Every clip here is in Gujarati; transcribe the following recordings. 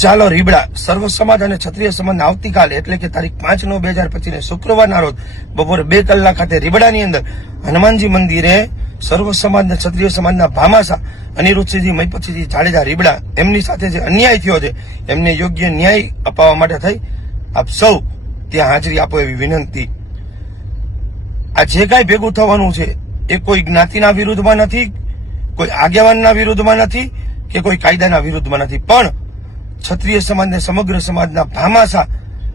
ચાલો રીબડા. સર્વ સમાજ અને ક્ષત્રિય સમાજના આવતીકાલે, એટલે કે તારીખ પાંચ નવ બે હજાર પચીસ શુક્રવારના રોજ, બપોરે બે કલાક ખાતે રીબડાની અંદર હનુમાનજી મંદિરે સર્વ સમાજના ક્ષત્રિય સમાજના ભામાસા, અનિરુદ્ધસિંહજી, મહિપતસિંહજી, જાડેજા, રીબડા, એમની સાથે જે અન્યાય થયો છે, એમને યોગ્ય ન્યાય અપાવવા માટે થઈ. આપ સૌ ત્યાં હાજરી આપો એવી વિનંતી. આ જે કાંઈ ભેગું થવાનું છે, એ કોઈ જ્ઞાતિના વિરુદ્ધમાં નથી, કોઈ આગેવાનના વિરુદ્ધમાં નથી, કે કોઈ કાયદાના વિરુદ્ધમાં નથી. પણ ક્ષત્રિય સમાજને સમગ્ર સમાજના ભામાસા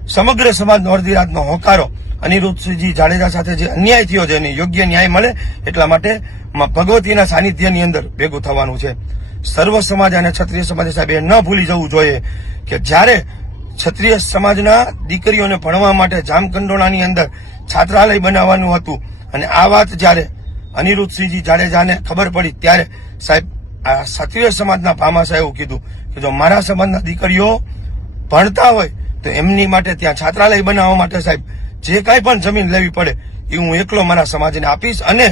સમગ્ર સમાજનો અડધીરાતનો હોકારો અનિરુદ્ધસિંહજી જાડેજા સાથે જે અન્યાય થયો છે એને યોગ્ય ન્યાય મળે એટલા માટે ભગવતીના સાનિધ્યની અંદર ભેગું થવાનું છે. સર્વ સમાજ અને ક્ષત્રિય સમાજ સાહેબ એ ન ભૂલી જવું જોઈએ કે જ્યારે ક્ષત્રિય સમાજના દીકરીઓને ભણવા માટે જામકંડોળાની અંદર છાત્રાલય બનાવવાનું હતું અને આ વાત જ્યારે અનિરુદ્ધસિંહજી જાડેજાને ખબર પડી ત્યારે સાહેબ આ ક્ષત્રિય સમાજના ભામા એવું કીધું કે જો મારા સમાજના દીકરીઓ ભણતા હોય તો એમની માટે ત્યાં છાત્રાલય બનાવવા માટે સાહેબ, જે કાંઈ પણ જમીન લેવી પડે, એ હું એકલો મારા સમાજને આપીશ અને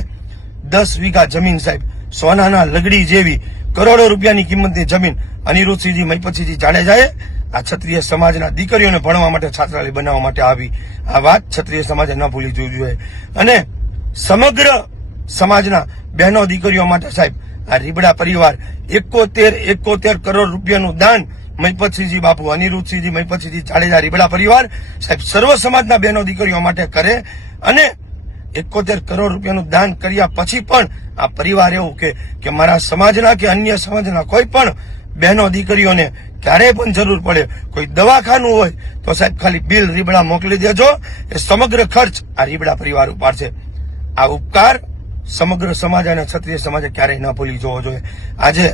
દસ વીઘા જમીન સાહેબ, સોનાના લગડી જેવી કરોડો રૂપિયાની કિંમતની જમીન અનિરુદ્ધસિંહજી મહીપતસિંહજી જાડેજાએ આ ક્ષત્રિય સમાજના દીકરીઓને ભણવા માટે છાત્રાલય બનાવવા માટે આવી. આ વાત ક્ષત્રિય સમાજે ન ભૂલી જોવી જોઈએ. અને સમગ્ર સમાજના બહેનો દીકરીઓ માટે સાહેબ આ રીબડા પરિવાર એકોતેર એકોતેર કરોડ રૂપિયાનું દાન મહિપતસિંહજી બાપુ અનિરુદ્ધસિંહજી મહિપતસિંહજી જાડેજા રીબડા પરિવાર સાહેબ, સર્વ સમાજના બહેનો દીકરીઓ માટે કરે અને એકોતેર કરોડ રૂપિયાનું દાન કર્યા પછી પણ આ પરિવાર એવું કે કે મારા સમાજના કે અન્ય સમાજના કોઈ પણ બહેનો દીકરીઓને ક્યારેય પણ જરૂર પડે, કોઈ દવાખાનું હોય, તો સાહેબ ખાલી બિલ રીબડા મોકલી દેજો, એ સમગ્ર ખર્ચ આ રીબડા પરિવાર ઉપાડશે. આ ઉપકાર સમગ્ર સમાજ અને ક્ષત્રિય સમાજે ક્યારેય ન ભૂલી જવો જોઈએ. આજે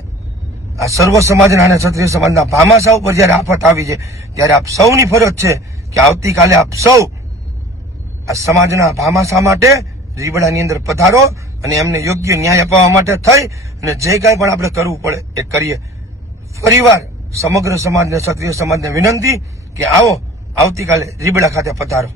આ સર્વ સમાજના અને ક્ષત્રિય સમાજના ભામાસા ઉપર જયારે આફત આવી છે, ત્યારે આપ સૌની ફરજ છે કે આવતીકાલે આપ સૌ આ સમાજના ભામાસા માટે રીબડાની અંદર પધારો અને એમને યોગ્ય ન્યાય અપાવવા માટે થઈ અને જે કાંઈ પણ આપણે કરવું પડે એ કરીએ. ફરીવાર સમગ્ર સમાજને ક્ષત્રિય સમાજને વિનંતી કે આવો, આવતીકાલે રીબડા ખાતે પધારો.